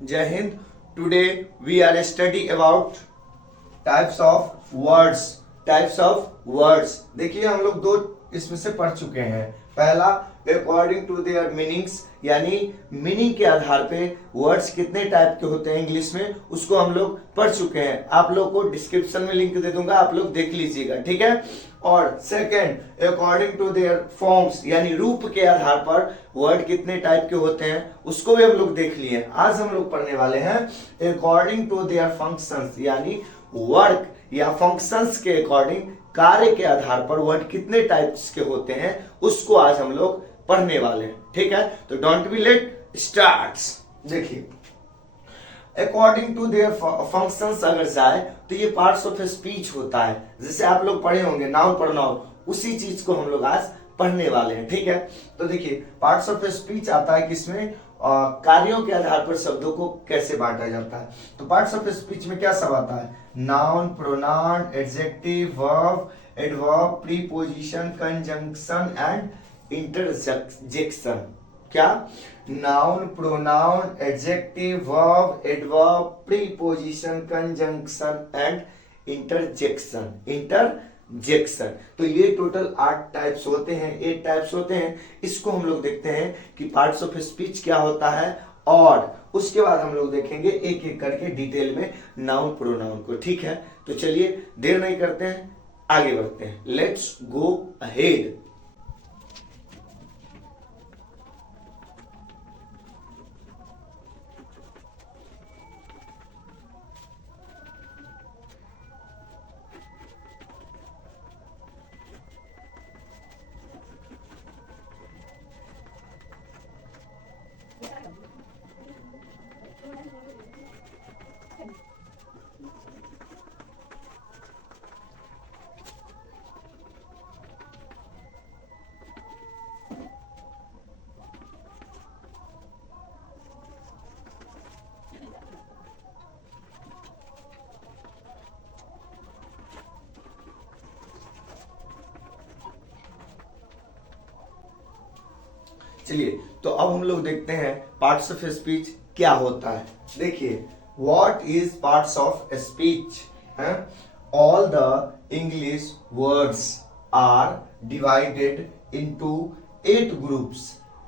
जय हिंद। Today we are study about types of words. देखिए हम लोग दो इसमें से पढ़ चुके हैं। पहला अकॉर्डिंग टू देयर मीनिंग्स, यानी मीनिंग के आधार पे वर्ड्स कितने टाइप के होते हैं इंग्लिश में, उसको हम लोग पढ़ चुके हैं। आप लोग को डिस्क्रिप्शन में लिंक दे दूंगा, आप लोग देख लीजिएगा, ठीक है। और second according to their forms, यानी रूप के आधार पर वर्ड कितने टाइप के होते हैं, उसको भी हम लोग देख लिए। आज हम लोग पढ़ने वाले हैं अकॉर्डिंग टू देयर फंक्शंस, यानी वर्क या फंक्शंस के अकॉर्डिंग, कार्य के आधार पर वर्ड कितने टाइप्स के होते हैं, उसको आज हम लोग पढ़ने वाले हैं, ठीक है। तो डोंट बी लेट स्टार्ट्स। देखिए अकॉर्डिंग टू देयर फंक्शंस अगर जाए तो ये पार्ट्स ऑफ स्पीच होता है। जैसे आप लोग पढ़े होंगे नाउन प्रोनाउन, उसी चीज को हम लोग आज पढ़ने वाले हैं, ठीक है। तो देखिए पार्ट्स ऑफ स्पीच आता है किसमें, कार्यों के आधार पर शब्दों को कैसे बांटा जाता है। तो पार्ट्स ऑफ स्पीच में क्या सब आता है, noun, pronoun, adjective, verb, adverb, preposition, conjunction and interjection. क्या, noun, pronoun, adjective, verb, adverb, preposition, conjunction and interjection. तो ये टोटल 8 टाइप्स होते हैं, 8 टाइप्स होते हैं। इसको हम लोग देखते हैं कि पार्ट्स ऑफ स्पीच क्या होता है, और उसके बाद हम लोग देखेंगे एक एक करके डिटेल में नाउन प्रोनाउन को, ठीक है। तो चलिए देर नहीं करते हैं, आगे बढ़ते हैं। Let's go ahead. चलिए तो अब हम लोग देखते हैं पार्ट्स ऑफ स्पीच क्या होता है। देखिए what is parts of speech. All the English words are divided into 8 groups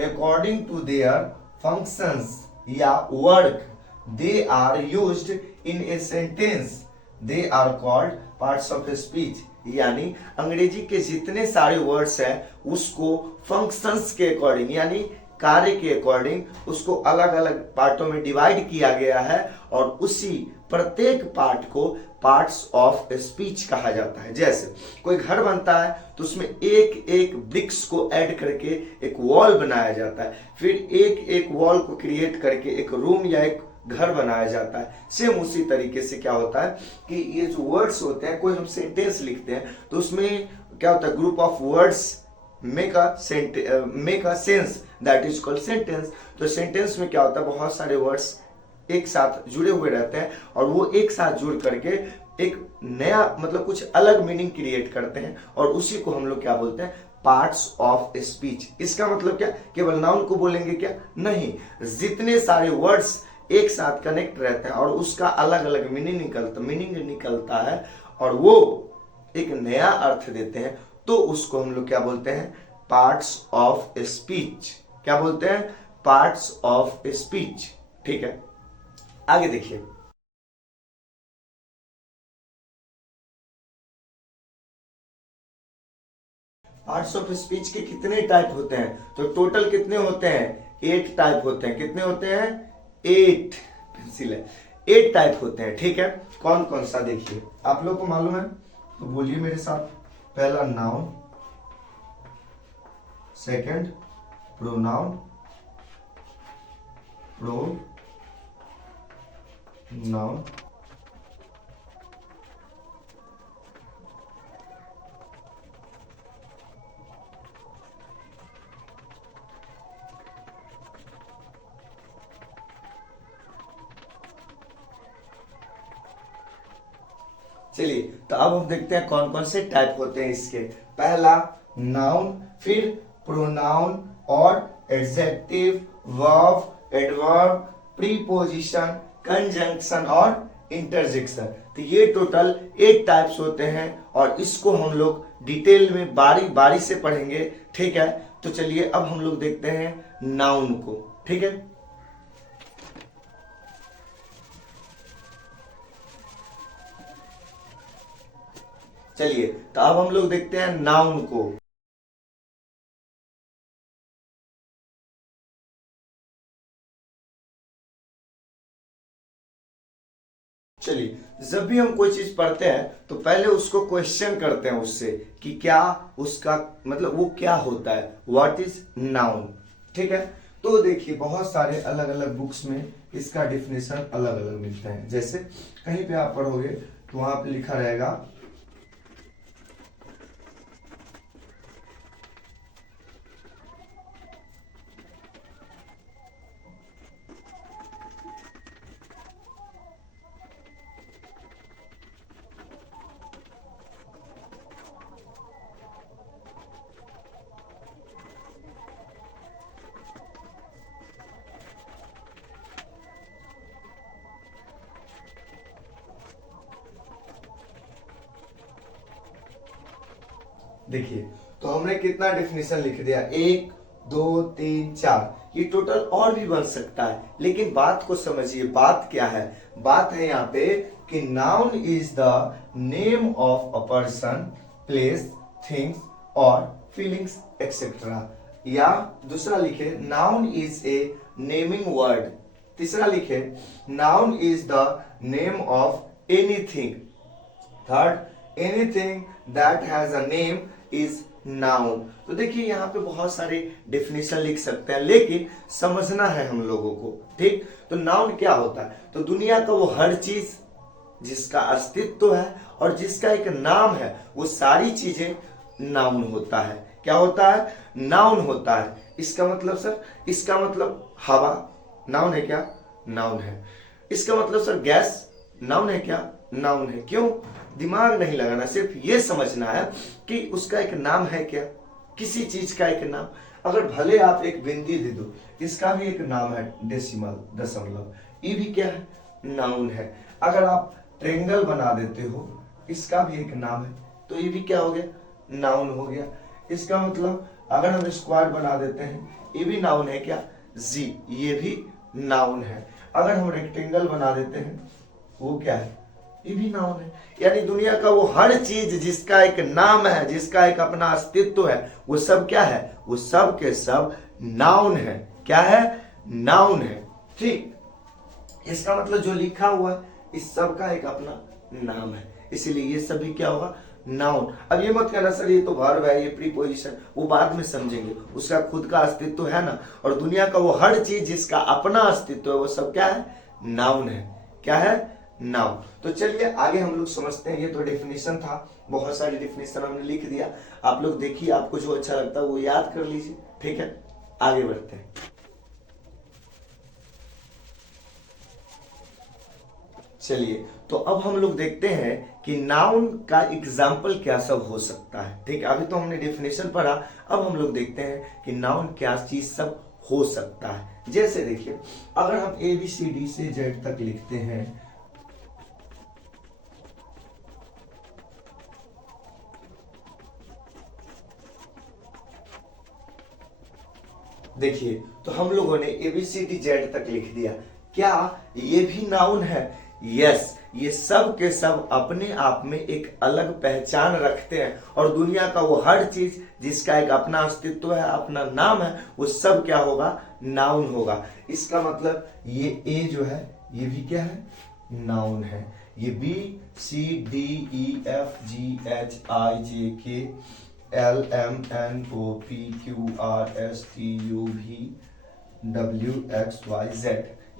according to their functions या work they are used in a sentence, they are called parts of speech. यानी अंग्रेजी के जितने सारे वर्ड्स हैं उसको functions के according, यानी कार्य के अकॉर्डिंग उसको अलग अलग पार्टों में डिवाइड किया गया है, और उसी प्रत्येक पार्ट को पार्ट्स ऑफ स्पीच कहा जाता है। जैसे कोई घर बनता है तो उसमें एक एक ब्रिक्स को ऐड करके एक वॉल बनाया जाता है, फिर एक एक वॉल को क्रिएट करके एक रूम या एक घर बनाया जाता है। सेम उसी तरीके से क्या होता है कि ये जो वर्ड्स होते हैं, कोई हम सेंटेंस लिखते हैं तो उसमें क्या होता है, group of words make a sense, that is called sentence. तो सेंटेंस में क्या होता है, बहुत सारे वर्ड्स एक साथ जुड़े हुए रहते हैं, और वो एक साथ जुड़ करके एक नया मतलब कुछ अलग मीनिंग क्रिएट करते हैं, और उसी को हम लोग क्या बोलते हैं, पार्ट्स ऑफ स्पीच। इसका मतलब क्या, केवल नाउन को बोलेंगे क्या, नहीं, जितने सारे वर्ड्स एक साथ कनेक्ट रहते हैं और उसका अलग अलग मीनिंग निकलता है, और वो एक नया अर्थ देते हैं, तो उसको हम लोग क्या बोलते हैं, पार्ट्स ऑफ स्पीच। क्या बोलते हैं, पार्ट्स ऑफ स्पीच, ठीक है। आगे देखिए पार्ट्स ऑफ स्पीच के कितने टाइप होते हैं, तो टोटल कितने होते हैं, 8 टाइप होते हैं। कितने होते हैं, 8 पेंसिल है, 8 टाइप होते हैं, ठीक है। कौन कौन सा देखिए, आप लोग को मालूम है तो बोलिए मेरे साथ। पहला नाउन, सेकंड प्रोनाउन, नाउन, चलिए तो अब हम देखते हैं कौन कौन से टाइप होते हैं इसके। पहला नाउन, फिर प्रोनाउन और adjective, verb, adverb, preposition, conjunction और इंटरजेक्शन। तो ये टोटल 8 टाइप्स होते हैं और इसको हम लोग डिटेल में बारी बारी से पढ़ेंगे, ठीक है। तो चलिए अब हम लोग देखते हैं नाउन को, ठीक है। चलिए तो अब हम लोग देखते हैं नाउन को। चलिए, जब भी हम कोई चीज पढ़ते हैं तो पहले उसको क्वेश्चन करते हैं उससे कि क्या उसका मतलब वो क्या होता है, व्हाट इज नाउन, ठीक है। तो देखिए बहुत सारे अलग अलग बुक्स में इसका डिफिनेशन अलग अलग मिलता है। जैसे कहीं पे आप पढ़ोगे तो वहां पे लिखा रहेगा देखिए, तो हमने कितना डिफिनेशन लिख दिया, 1 2 3 4, ये टोटल और भी बन सकता है। लेकिन बात को समझिए, बात क्या है, बात है यहाँ पे कि noun is the name of a person, place, things और फीलिंग्स एक्सेट्रा। या दूसरा लिखे noun is a naming word. तीसरा लिखे noun is the name of anything. Third, anything that has a name is noun. तो देखिए यहाँ पे बहुत सारे डेफिनेशन लिख सकते हैं, लेकिन समझना है हम लोगों को, ठीक। तो नाउन क्या होता है, तो दुनिया का वो हर चीज जिसका अस्तित्व है और जिसका एक नाम है, वो सारी चीजें नाउन होता है। क्या होता है, नाउन होता है। इसका मतलब सर, इसका मतलब हवा नाउन है क्या, नाउन है। इसका मतलब सर गैस नाउन है क्या, नाउन है। क्यों, दिमाग नहीं लगाना, सिर्फ ये समझना है कि उसका एक नाम है क्या, किसी चीज का एक नाम। अगर भले आप एक बिंदी दे दो, इसका भी एक नाम है, डेसिमल, दशमलव, ये भी क्या है, नाउन है। अगर आप ट्रेंगल बना देते हो, इसका भी एक नाम है, तो ये भी क्या हो गया, नाउन हो गया। इसका मतलब अगर हम स्क्वायर बना देते हैं, ये भी नाउन है क्या, जी, ये भी नाउन है। अगर हम रेक्टेंगल बना देते हैं, वो क्या है, ये भी नाउन है। यानी दुनिया का वो हर चीज जिसका एक नाम है, जिसका एक अपना अस्तित्व है, वो सब क्या है, वो सब के सब नाउन है। क्या है, नाउन है, ठीक। इसका मतलब जो लिखा हुआ है, इस सब का एक अपना नाम है, इसीलिए ये सभी क्या होगा, नाउन। अब ये मत कहना सर ये तो वर्ब है, ये प्रीपोजिशन, वो बाद में समझेंगे, उसका खुद का अस्तित्व है ना। और दुनिया का वो हर चीज जिसका अपना अस्तित्व है, वो सब क्या है, नाउन है। क्या है, नाउन। तो चलिए आगे हम लोग समझते हैं। ये तो डेफिनेशन था, बहुत सारी डेफिनेशन हमने लिख दिया। आप लोग देखिए, आपको जो अच्छा लगता है वो याद कर लीजिए, ठीक है। आगे बढ़ते हैं। चलिए तो अब हम लोग देखते हैं कि नाउन का एग्जाम्पल क्या सब हो सकता है, ठीक है। अभी तो हमने डेफिनेशन पढ़ा, अब हम लोग देखते हैं कि नाउन क्या चीज सब हो सकता है। जैसे देखिए, अगर हम ABCD से Z तक लिखते हैं, देखिए तो हम लोगों ने ABCD Z तक लिख दिया, क्या ये भी नाउन है, यस। ये सब के सब अपने आप में एक अलग पहचान रखते हैं और दुनिया का वो हर चीज जिसका एक अपना अस्तित्व है, अपना नाम है, वो सब क्या होगा, नाउन होगा। इसका मतलब ये A जो है, ये भी क्या है, नाउन है। ये BCDEFGHIJK LMNOPQRSTUVWXYZ,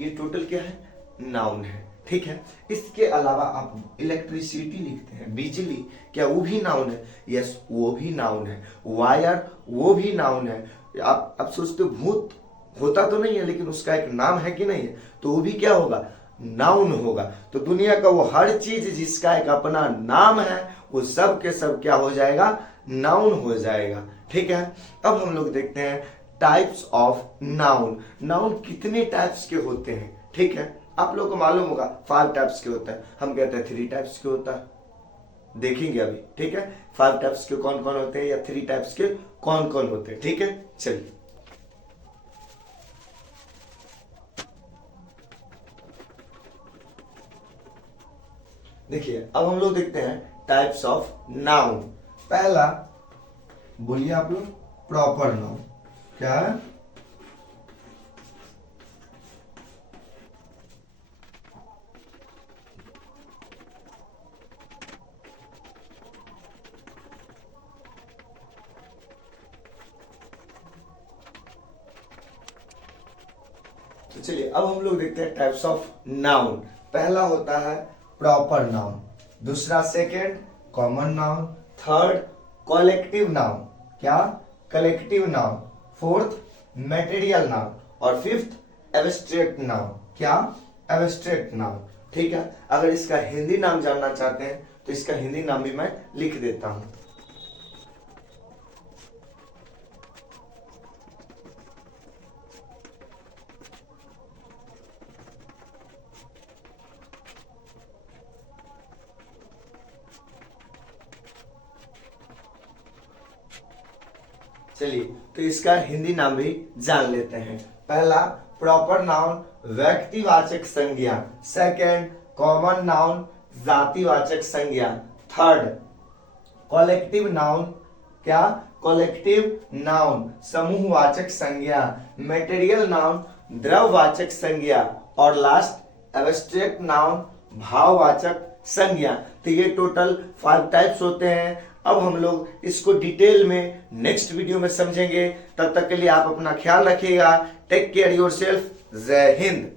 ये टोटल क्या है, नाउन है, ठीक है। इसके अलावा आप इलेक्ट्रिसिटी लिखते हैं, बिजली, क्या वो भी नाउन है, यस वो भी नाउन है। वायर, वो भी नाउन है। आप सोचते हो भूत होता तो नहीं है, लेकिन उसका एक नाम है कि नहीं है, तो वो भी क्या होगा, नाउन होगा। तो दुनिया का वो हर चीज जिसका एक अपना नाम है, वो सब के सब क्या हो जाएगा, नाउन हो जाएगा, ठीक है। अब हम लोग देखते हैं टाइप्स ऑफ नाउन। नाउन कितने टाइप्स के होते हैं, ठीक है, आप लोगों को मालूम होगा 5 टाइप्स के होते हैं, हम कहते हैं 3 टाइप्स के होता है, देखेंगे अभी, ठीक है, 5 टाइप्स के कौन कौन होते हैं या 3 टाइप्स के कौन कौन होते हैं, ठीक है। चलिए देखिए, अब हम लोग देखते हैं टाइप्स ऑफ नाउन। पहला बोलिए आप लोग, प्रॉपर नाउन। क्या है? तो चलिए अब हम लोग देखते हैं टाइप्स ऑफ नाउन। पहला होता है प्रॉपर नाउन, दूसरा second common noun, third collective noun, क्या? Collective noun, fourth material noun और फिफ्थ एब्स्ट्रैक्ट नाउन, क्या? एब्स्ट्रैक्ट नाउन, ठीक है। अगर इसका हिंदी नाम जानना चाहते हैं तो इसका हिंदी नाम भी मैं लिख देता हूं। चलिए तो इसका हिंदी नाम भी जान लेते हैं। पहला प्रॉपर नाउन व्यक्तिवाचक संज्ञा, सेकंड कॉमन नाउन जातिवाचक संज्ञा, थर्ड कलेक्टिव नाउन, क्या? कलेक्टिव नाउन समूहवाचक संज्ञा, मटेरियल नाउन द्रववाचक संज्ञा और लास्ट एब्स्ट्रैक्ट नाउन भाववाचक संज्ञा। तो ये टोटल 5 टाइप्स होते हैं। अब हम लोग इसको डिटेल में नेक्स्ट वीडियो में समझेंगे। तब तक के लिए आप अपना ख्याल रखिएगा। Take care yourself. जय हिंद।